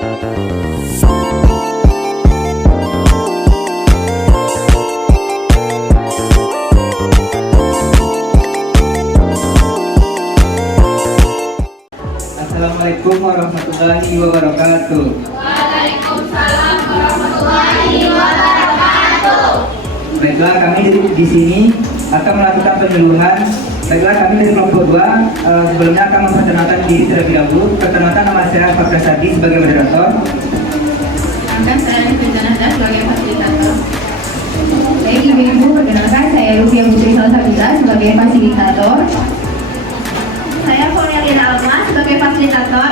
Assalamualaikum warahmatullahi wabarakatuh. Waalaikumsalam warahmatullahi wabarakatuh. Baiklah, kami di sini akan melakukan penyuluhan. Baiklah, kami dari kelompok 2 sebelumnya akan memperkenalkan diri terlebih dahulu. Perkenalkan, nama saya Fakra Sadi sebagai moderator. Maka saya Penjanada sebagai fasilitator. Baik, ibu-ibu, perkenalkan saya Rufia Putri Salsabila sebagai fasilitator. Saya Cornelina Alma sebagai fasilitator.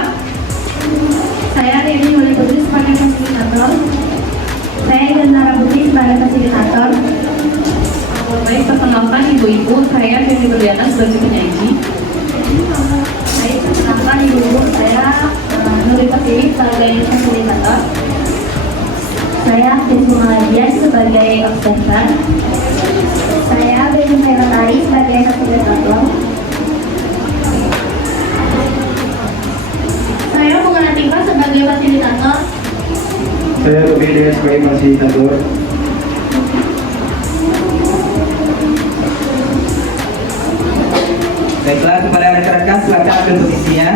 Saya Dewi Nuli Putri sebagai fasilitator. Saya Gentara Putri sebagai fasilitator. Baik, perkenalkan ibu-ibu, saya Febri Berliana sebagai penyaji. Baik, perkenalkan ibu-ibu, saya Nuri Pertiwi sebagai fasilitator. Saya Desma Ladian sebagai observer. Saya Beni Meratari sebagai fasilitator. Saya Bunga Latifah sebagai fasilitator. Saya Ruby Dea sebagai fasilitator. Baiklah, kepada rekan-rekan silakan ambil posisinya.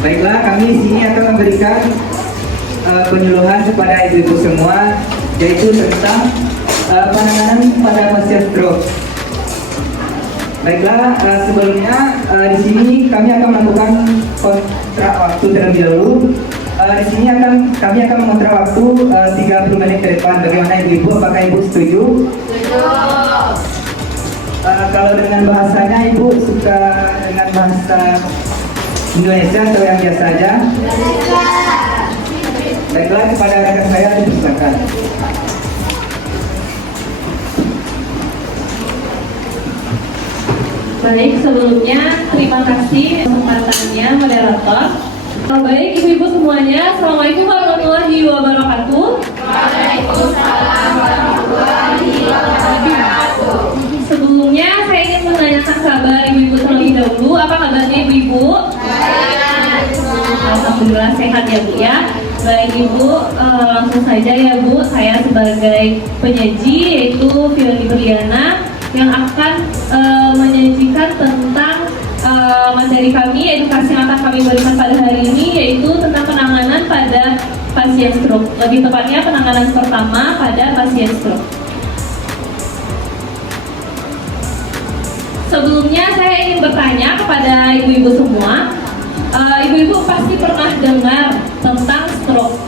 Baiklah, kami di sini akan memberikan penyuluhan kepada ibu-ibu semua, yaitu tentang penanganan pada pasien stroke. Baiklah, sebelumnya di sini kami akan melakukan kontrak waktu terlebih dahulu. Di sini kami akan mengontrak waktu 30 menit ke depan. Bagaimana ibu-ibu? Apakah ibu setuju? Kalau dengan bahasanya ibu suka dengan bahasa Indonesia atau yang biasa aja? Baiklah, kepada rekan saya dipersilakan. Baik, sebelumnya terima kasih kesempatannya moderator. Baik, ibu-ibu semuanya, Assalamualaikum warahmatullahi wabarakatuh. Waalaikumsalam warahmatullahi wabarakatuh. Sebelumnya saya ingin menanyakan kabar ibu-ibu terlebih dahulu. Apa kabarnya ibu-ibu? Alhamdulillah sehat ya Bu ya. Baik Ibu, langsung saja ya Bu, saya sebagai penyaji yaitu Firly Berliana yang akan menyajikan tentang materi kami, edukasi yang akan kami berikan pada hari ini, yaitu tentang penanganan pada pasien stroke. Lebih tepatnya penanganan pertama pada pasien stroke. Sebelumnya saya ingin bertanya kepada ibu-ibu semua. Ibu-ibu pasti pernah dengar tentang stroke.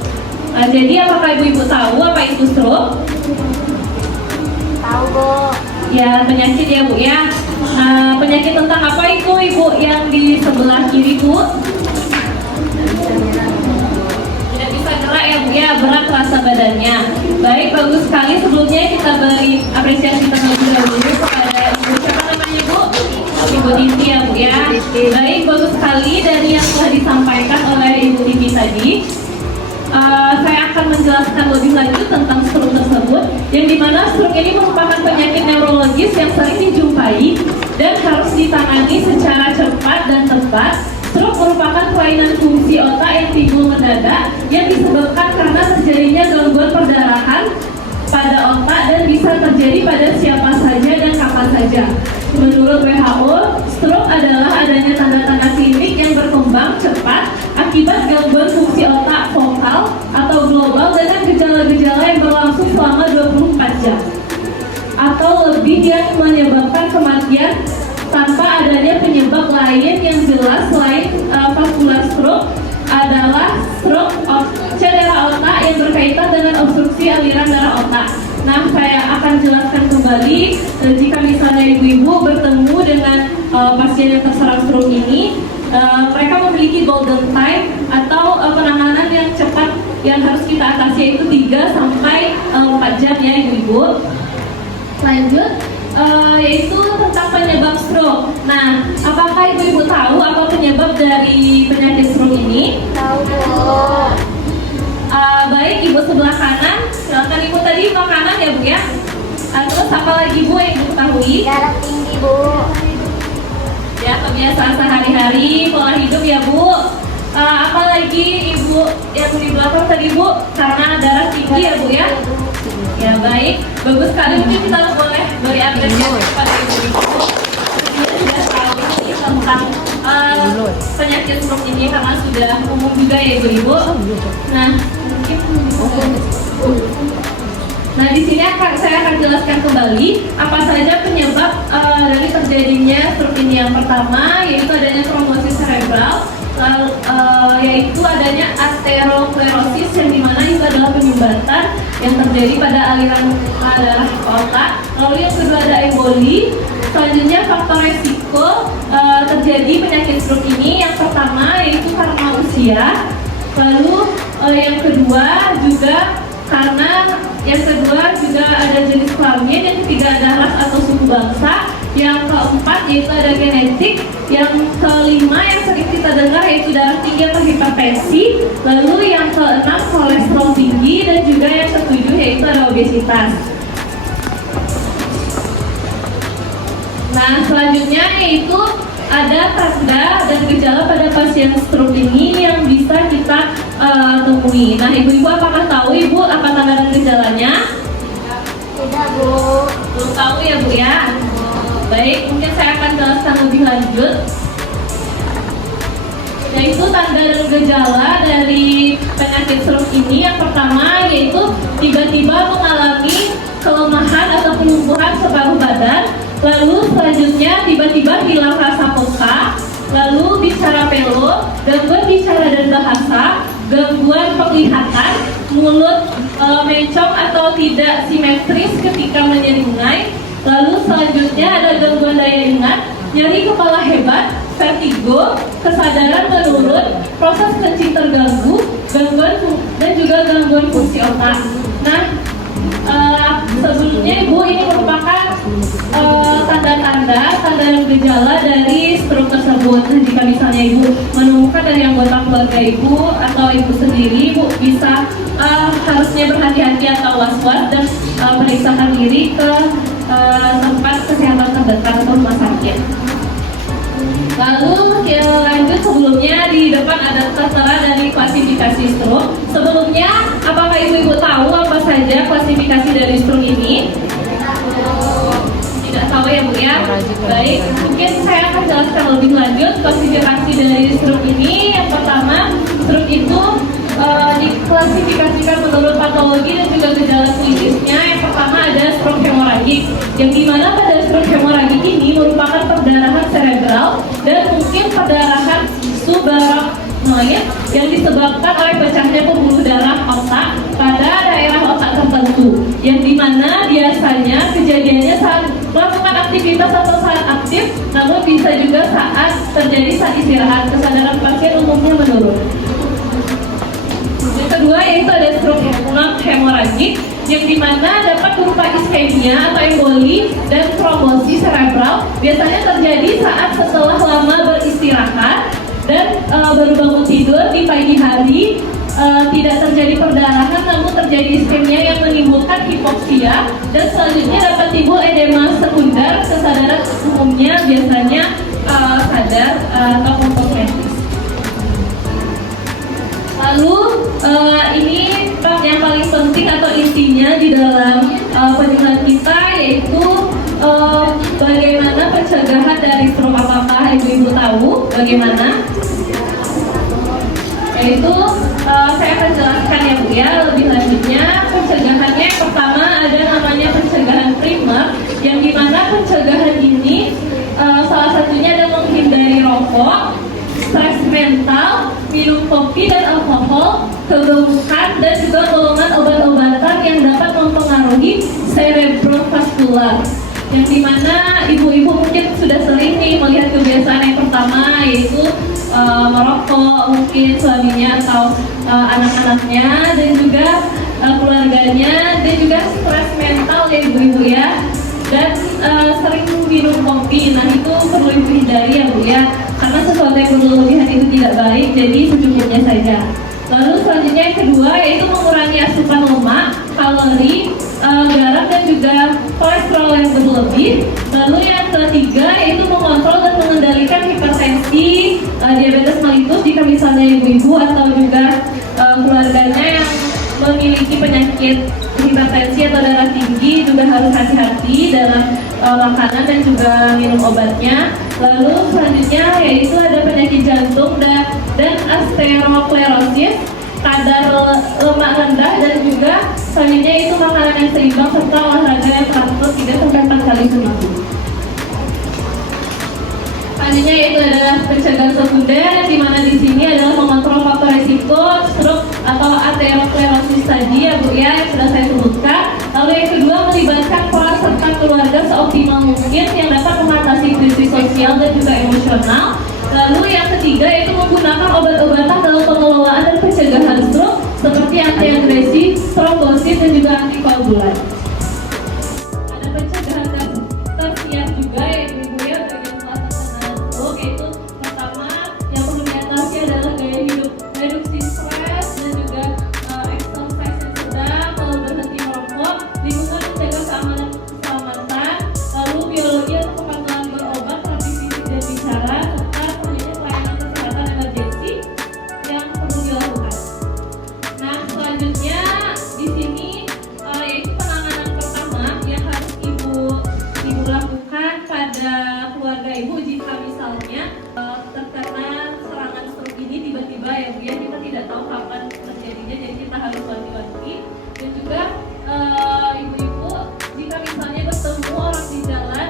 Jadi apakah ibu-ibu tahu apa itu stroke? Tahu, Bu. Ya, penyakit ya Bu ya. Penyakit tentang apa itu Ibu yang di sebelah kiri Bu? Tidak bisa gerak ya Bu ya, berat rasa badannya. Baik, bagus sekali. Sebelumnya kita beri apresiasi terlebih dahulu kepada Ibu. Siapa namanya Bu? Ibu Titi ya Bu ya. Baik, bagus sekali dari yang telah disampaikan oleh Ibu Titi tadi. Saya akan menjelaskan lebih lanjut tentang stroke tersebut, yang dimana stroke ini merupakan penyakit neurologis yang sering dijumpai dan harus ditangani secara cepat dan tepat. Stroke merupakan kelainan fungsi otak yang timbul mendadak yang disebabkan karena terjadinya gangguan perdarahan pada otak dan bisa terjadi pada siapa saja dan kapan saja. Menurut WHO, stroke adalah adanya tanda-tanda klinik yang berkembang cepat akibat gangguan fungsi otak fokal atau global dengan gejala-gejala yang berlangsung selama 24 jam atau lebih yang menyebabkan kematian tanpa adanya penyebab lain yang jelas selain vascular stroke adalah stroke cedera otak yang berkaitan dengan obstruksi aliran darah otak. Nah, saya akan jelaskan kembali jika misalnya ibu-ibu bertemu dengan pasien yang terserang stroke ini, mereka memiliki golden time atau penanganan yang cepat yang harus kita atasi, yaitu 3 sampai 4 jam ya ibu-ibu. Lanjut, yaitu tentang penyebab stroke. Nah, apakah ibu-ibu tahu apa penyebab dari penyakit stroke ini? Tahu, Bu. Baik, ibu sebelah kanan ya Bu ya. Terus apa lagi Bu yang Ibu ketahui? Darah tinggi, Bu. Ya, kebiasaan sehari-hari, pola hidup ya Bu. Apalagi Ibu yang di belakang tadi Bu, karena darah tinggi ya Bu ya. Ya baik, bagus sekali. Mungkin kita boleh beri apresiasi kepada Ibu-ibu. Dia sudah tahu nih tentang penyakit stroke ini karena sudah umum juga ya Ibu-ibu. Nah, di sini saya akan jelaskan kembali apa saja penyebab dari terjadinya stroke ini. Yang pertama yaitu adanya trombosis cerebral, yaitu adanya aterosklerosis yang dimana itu adalah penyumbatan yang terjadi pada aliran darah otak. Lalu yang kedua ada emboli. Selanjutnya faktor resiko terjadi penyakit stroke ini yang pertama yaitu karena usia. Lalu yang kedua juga ada jenis kelamin, yang ketiga ada ras atau suku bangsa, yang keempat yaitu ada genetik, yang kelima yang sering kita dengar yaitu darah tinggi atau hipertensi, lalu yang keenam kolesterol tinggi, dan juga yang ketujuh yaitu ada obesitas. Nah, selanjutnya yaitu ada tanda dan gejala pada pasien stroke ini yang bisa kita temui. Nah, Ibu-ibu apakah tahu Ibu apa tanda dan gejalanya? Tidak, Bu. Belum tahu ya Bu ya? Baik, mungkin saya akan jelaskan lebih lanjut. Yaitu tanda dan gejala dari penyakit stroke ini yang pertama yaitu tiba-tiba mengalami kelemahan atau kelumpuhan separuh badan. Lalu selanjutnya tiba-tiba hilang rasa peka, lalu bicara pelo, gangguan bicara dan bahasa, gangguan penglihatan, mulut mencong atau tidak simetris ketika menyeringai. Lalu selanjutnya ada gangguan daya ingat, nyeri kepala hebat, vertigo, kesadaran menurun, proses kencing terganggu, dan juga gangguan fungsi otak. Nah, sebelumnya Ibu ini merupakan tanda dan gejala dari stroke tersebut. Nah, jika misalnya Ibu menemukan dari anggota keluarga Ibu atau Ibu sendiri, Ibu bisa harusnya berhati-hati atau was-was dan periksakan diri ke tempat kesehatan terdekat atau rumah sakit. Lalu lanjut, sebelumnya di depan ada tertera dari klasifikasi stroke. Sebelumnya, apakah Ibu-ibu tahu apa saja klasifikasi dari stroke ini? Tidak tahu ya Bu ya? Baik, mungkin saya akan jelaskan lebih lanjut klasifikasi dari stroke ini. Yang pertama, stroke itu diklasifikasikan menurut patologi dan juga gejala klinisnya. Yang pertama ada stroke hemoragik, yang dimana pada stroke hemoragik ini merupakan perdarahan cerebral dan mungkin perdarahan subarachnoid yang disebabkan oleh pecahnya pembuluh darah otak pada daerah otak tertentu, yang dimana biasanya kejadiannya saat melakukan aktivitas atau saat aktif, namun bisa juga terjadi saat istirahat. Kesadaran pasien umumnya menurun. Yang kedua yaitu ada stroke non-hemoragik, yang dimana dapat berupa iskemia atau emboli dan trombosis cerebral. Biasanya terjadi saat setelah lama beristirahat dan baru bangun tidur di pagi hari. Tidak terjadi perdarahan, namun terjadi iskemia yang menimbulkan hipoksia, dan selanjutnya dapat timbul edema sekunder. Kesadaran umumnya biasanya sadar atau komprehensif. Lalu ini yang paling penting atau intinya di dalam penjelasan kita yaitu bagaimana pencegahan dari stroke. Apakah Ibu-ibu tahu bagaimana? Yaitu saya akan jelaskan ya Bu ya lebih lanjutnya. Pencegahannya yang pertama ada namanya pencegahan primer, yang dimana pencegahan ini salah satunya ada menghindari rokok, stres mental, minum kopi dan alkohol, kegemukan, dan juga golongan obat-obatan yang dapat mempengaruhi cerebrovaskular. Yang dimana ibu-ibu mungkin sudah sering nih melihat kebiasaan yang pertama yaitu merokok, mungkin suaminya atau anak-anaknya dan juga keluarganya, dan juga stres mental ya ibu-ibu ya, dan sering minum kopi. Nah, itu perlu ibu hindari ya Bu ya, karena sesuatu yang berlebihan itu tidak baik, jadi secukupnya saja. Lalu selanjutnya yang kedua yaitu mengurangi asupan lemak, kalori, garam dan juga kolesterol yang berlebih. Lalu yang ketiga yaitu mengontrol dan mengendalikan hipertensi, diabetes mellitus jika misalnya ibu-ibu atau juga keluarganya yang memiliki penyakit hipertensi atau darah tinggi juga harus hati-hati dalam makanan dan juga minum obatnya. Lalu selanjutnya yaitu ada penyakit jantung dan osteosklerosis, kadar lemak rendah, dan juga selanjutnya itu makanan yang seimbang serta olahraga yang teratur 3-4 kali seminggu. Selanjutnya yaitu adalah pencegahan sekunder, di mana di sini adalah mengontrol faktor risiko stroke atau aterosklerosis tadi ya Bu ya, yang sudah saya sebutkan. Lalu yang kedua, melibatkan peran serta keluarga seoptimal mungkin yang dapat mengatasi krisis sosial dan juga emosional. Lalu yang ketiga yaitu menggunakan obat-obatan dalam pengelolaan dan pencegahan stroke seperti antiagresi, trombosit, dan juga antikoagulan. Ada pencegahan tersier juga ya Ibu ya bagi yang telah terkena stroke, yaitu pertama yang perlu diatasi adalah gaya hidup reduksi stres dan juga exercise yang sedang, lalu berhenti merokok, lingkungan menjaga keamanan keselamatan, lalu biologi atau kepatuhan berobat, terapi fisik dan bicara, serta selanjutnya pelayanan kesehatan emergensi yang perlu dilakukan. Nah, selanjutnya di sini yaitu penanganan pertama yang harus ibu lakukan pada keluarga ibu jika misalnya terkena serangan stroke ini tiba-tiba ya Bu ya, kita tidak tahu kapan terjadinya, jadi kita harus wanti-wanti. Dan juga ibu-ibu jika misalnya bertemu orang di jalan,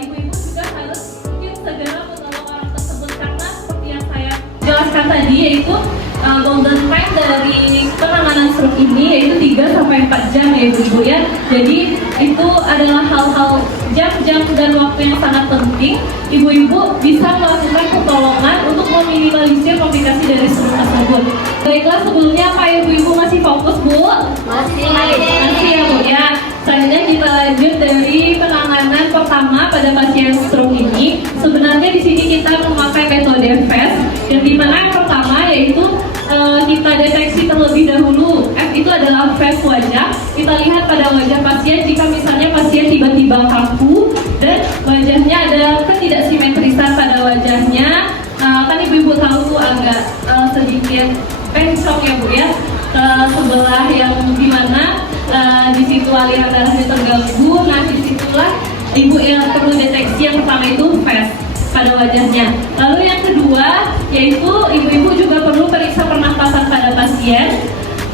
ibu-ibu juga harus mungkin segera menolong orang tersebut, karena seperti yang saya jelaskan tadi yaitu golden time dari penanganan stroke ini yaitu 3-4 jam ya ibu-ibu ya. Jadi itu adalah hal-hal jam-jam dan waktu yang sangat penting ibu-ibu bisa melakukan pertolongan untuk meminimalisir komplikasi dari stroke tersebut. Baiklah, sebelumnya apa ibu-ibu masih fokus Bu? Masih ya Bu ya. Selanjutnya kita lanjut dari penanganan pertama pada pasien stroke ini. Sebenarnya di sini kita memakai metode FAST, yang dimana yang pertama yaitu kita deteksi terlebih dahulu. F itu adalah FAST wajah. Kita lihat pada wajah pasien jika misalnya pasien tiba-tiba kaku dan wajahnya ada ketidaksimetrisan pada wajahnya. Kan ibu-ibu tahu tuh agak sedikit pencong ya Bu ya, sebelah yang dimana di situ aliran darahnya terganggu. Nah, disitulah ibu yang perlu deteksi. Yang pertama itu FAST pada wajahnya. Lalu yang kedua yaitu ibu-ibu juga perlu periksa pernapasan pada pasien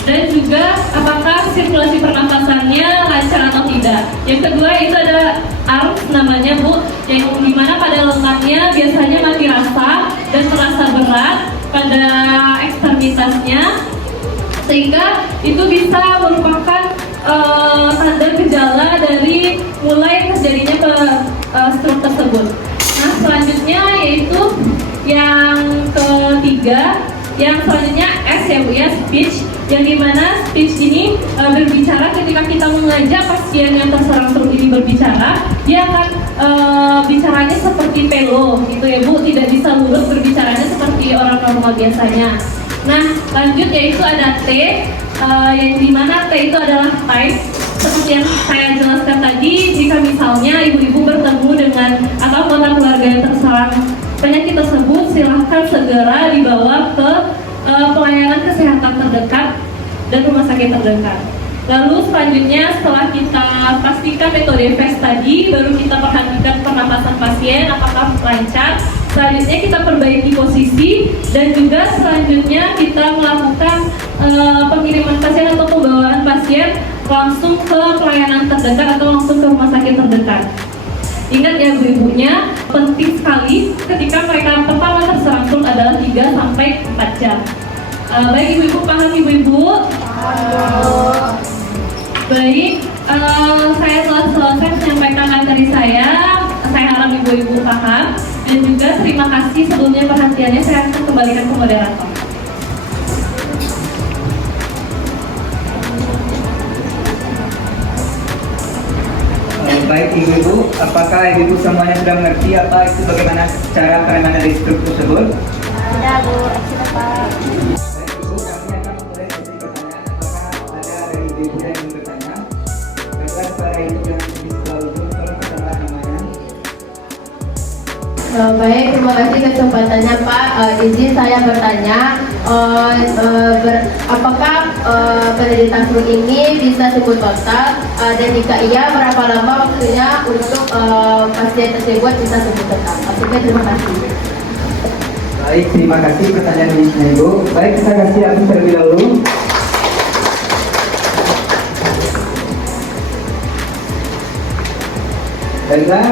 dan juga apakah sirkulasi pernapasannya lancar atau tidak. Yang kedua itu ada ARMS namanya Bu, yang dimana pada lengannya biasanya mati rasa dan terasa berat pada ekstremitasnya, sehingga itu bisa merupakan tanda gejala dari mulai terjadinya stroke tersebut. Nah, selanjutnya yaitu yang ketiga, yang selanjutnya S ya Bu ya, speech, yang dimana speech ini berbicara ketika kita mengajak pasien yang terserang stroke ini berbicara, dia akan bicaranya seperti pelo gitu ya Bu, tidak bisa lurus berbicaranya seperti orang normal biasanya. Nah, lanjut yaitu ada T, yang dimana T itu adalah type. Seperti yang saya jelaskan tadi, jika misalnya ibu-ibu bertemu dengan atau anggota keluarga yang terserang penyakit tersebut, silahkan segera dibawa ke pelayanan kesehatan terdekat dan rumah sakit terdekat. Lalu selanjutnya setelah kita pastikan metode FAST tadi, baru kita perhatikan pernapasan pasien apakah lancar. Selanjutnya kita perbaiki posisi dan juga selanjutnya kita melakukan pengiriman pasien atau pembawaan pasien langsung ke pelayanan terdekat atau langsung ke rumah sakit terdekat. Ingat ya ibu-ibunya, penting sekali ketika mereka pertama terserang stroke adalah 3-4 jam. Baik ibu-ibu, paham ibu-ibu? Baik, saya telah selesai menyampaikan materi saya harap ibu-ibu paham. Dan juga terima kasih sebelumnya perhatiannya, saya akan kembalikan ke moderator. Baik ibu-ibu, apakah ibu-ibu semuanya sudah mengerti apa itu bagaimana cara penanganan dari stroke tersebut? Sudah Bu, sudah Pak. Baik ibu, kami akan memulai sesi pertanyaan. Apakah ada dari ibu ibu yang ingin bertanya. Baiklah, para ibu yang di sebelah ujung, tolong katakanlah namanya. Baik, terima kasih kesempatannya Pak. Izin saya bertanya, apakah pendidikan flu ini bisa sembuh total? Dan jika iya, berapa lama waktunya untuk pasien tersebut bisa sembuh total? Maksudnya, terima kasih. Baik, terima kasih pertanyaan Ibu. Baik, kita kasih aku terlebih dahulu. Baiklah,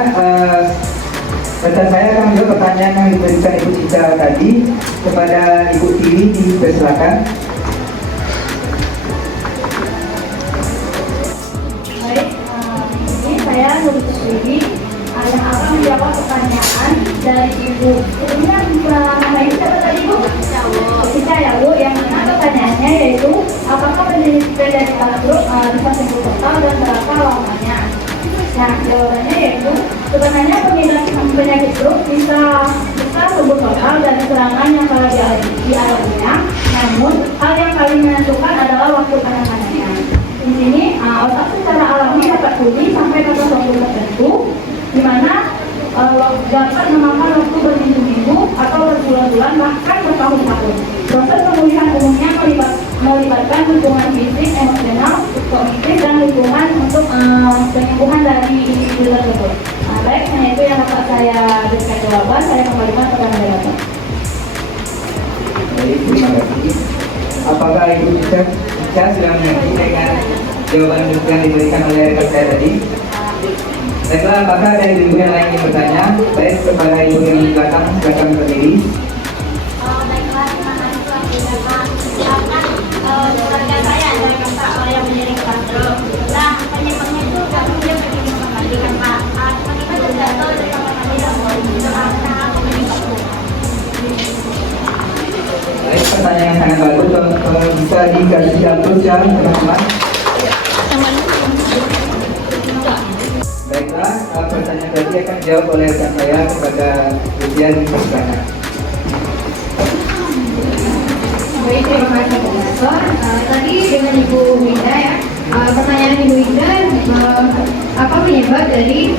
saya akan menjawab pertanyaan yang diberikan Ibu Cica tadi kepada Ibu Tiwi, dipersilakan. Baik, ini saya Nurul Tiwi yang akan menjawab pertanyaan dari Ibu. Sebelumnya namanya siapa tadi Ibu? Cica ya Bu, yang mana pertanyaannya yaitu apakah pendidikan flu bisa sembuh total dan berapa lamanya? Nah, jawabannya yaitu sebenarnya penyakit flu bisa sembuh total dari serangan yang telah dialaminya. Namun, hal yang paling menentukan adalah waktu penanganannya. Di sini, otak secara alami dapat pulih sampai ke waktu tertentu, di mana dapat memakan waktu berminggu-minggu atau berbulan-bulan bahkan bertahun-tahun. Proses pemulihan umumnya melibatkan dukungan fisik, emosional, kognitif, dan dukungan untuk penyembuhan dari individu tersebut. Baik, hanya itu yang dapat saya berikan jawaban. Saya kembalikan kepada moderator. Baik, terima kasih. Apakah Ibu Cica sudah mengerti dengan jawaban yang diberikan oleh rekan saya tadi? Baiklah, apakah ada ibu yang lain yang bertanya? Baik, kepada ibu yang di belakang, silakan berdiri. Baiklah, terima kasih Tuan Silakan keluarga saya dari kakak yang menderita flu. Nah, penyebabnya itu kami dia pergi ke kamar mandi kan Pak. Tiba-tiba jatuh dari kamar mandi dan doakan aku meninggal. Baik, pertanyaan yang sangat bagus. Kalau bisa dikasih upload ya, teman-teman. Baiklah, pertanyaan tadi akan dijawab oleh rekan saya kepada Ujian Persana. Baik, terima kasih moderator. Tadi dengan Ibu Winda ya, pertanyaan Ibu Winda, apa penyebab dari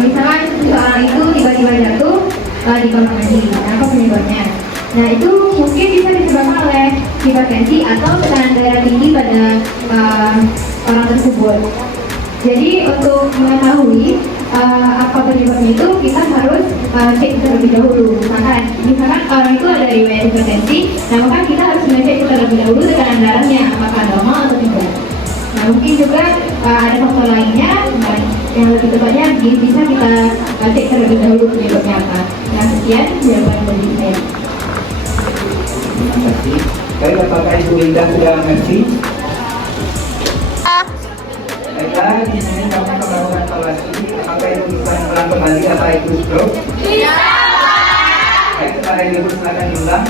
misalkan seseorang itu tiba-tiba jatuh di kamar mandi? Apa penyebabnya? Nah, itu mungkin bisa disebabkan oleh hipertensi atau tekanan darah tinggi pada orang tersebut. Jadi untuk mengetahui apa penyebabnya itu kita harus cek terlebih dahulu. Misalkan orang itu ada riwayat hipertensi, nah maka kita harus mengecek terlebih dahulu tekanan darahnya apakah normal atau tidak. Nah mungkin juga ada faktor lainnya yang lebih tepatnya bisa kita cek terlebih dahulu penyebabnya apa. Nah sekian jawaban dari saya. Terima kasih. Baik, apakah Ibu Linda sudah mengerti? Baiklah, di sini kami akan melakukan evaluasi. Apakah Ibu bisa mengulang kembali apa itu stroke? Bisa. Baik, kepada Ibu silakan diulang.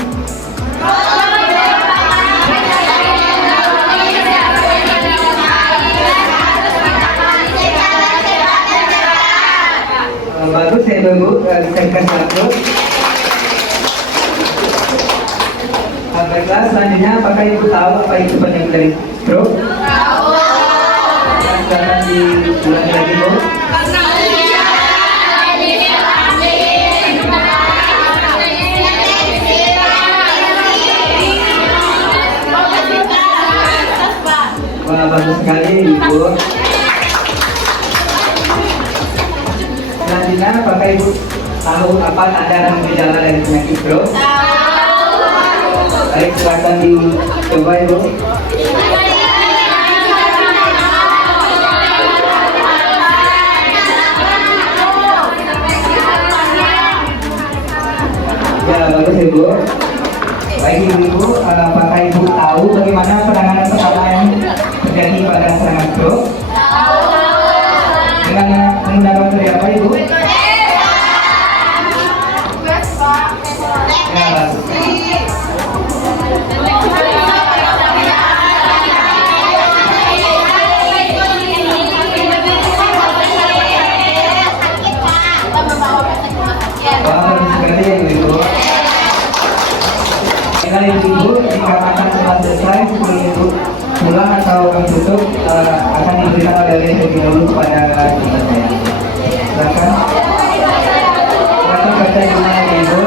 Bagus ya Ibu, bisa dikasih upload. Baiklah, selanjutnya apakah Ibu tahu apa itu penyebab dari stroke? Tahu. Silakan diulangi lagi Bu. Wah, bagus sekali Ibu. Selanjutnya apakah Ibu tahu apa tanda dan gejala dari penyakit stroke? Baik, silakan dicoba Ibu. Ya, bagus Ibu. Baik Ibu, apakah Ibu tahu bagaimana penanganan pertama yang terjadi pada serangan stroke? Tahu. Dengan menggunakan metode apa Ibu? Ya, bagus. Ibu, jika makan telah selesai, sebelum Ibu pulang ulang atau kami tutup akan diberikan oleh terlebih dahulu kepada kita saya. Silakan. Silakan baca jumlah Ibu.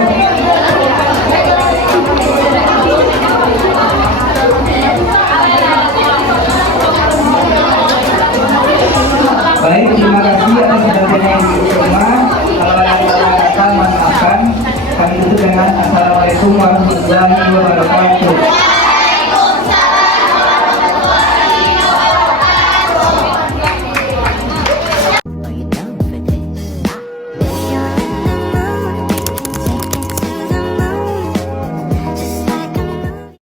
Baik, terima kasih atas perhatiannya yang diterima. Kalau ada salah kata, maafkan. Kami tutup dengan Assalamualaikum warahmatullahi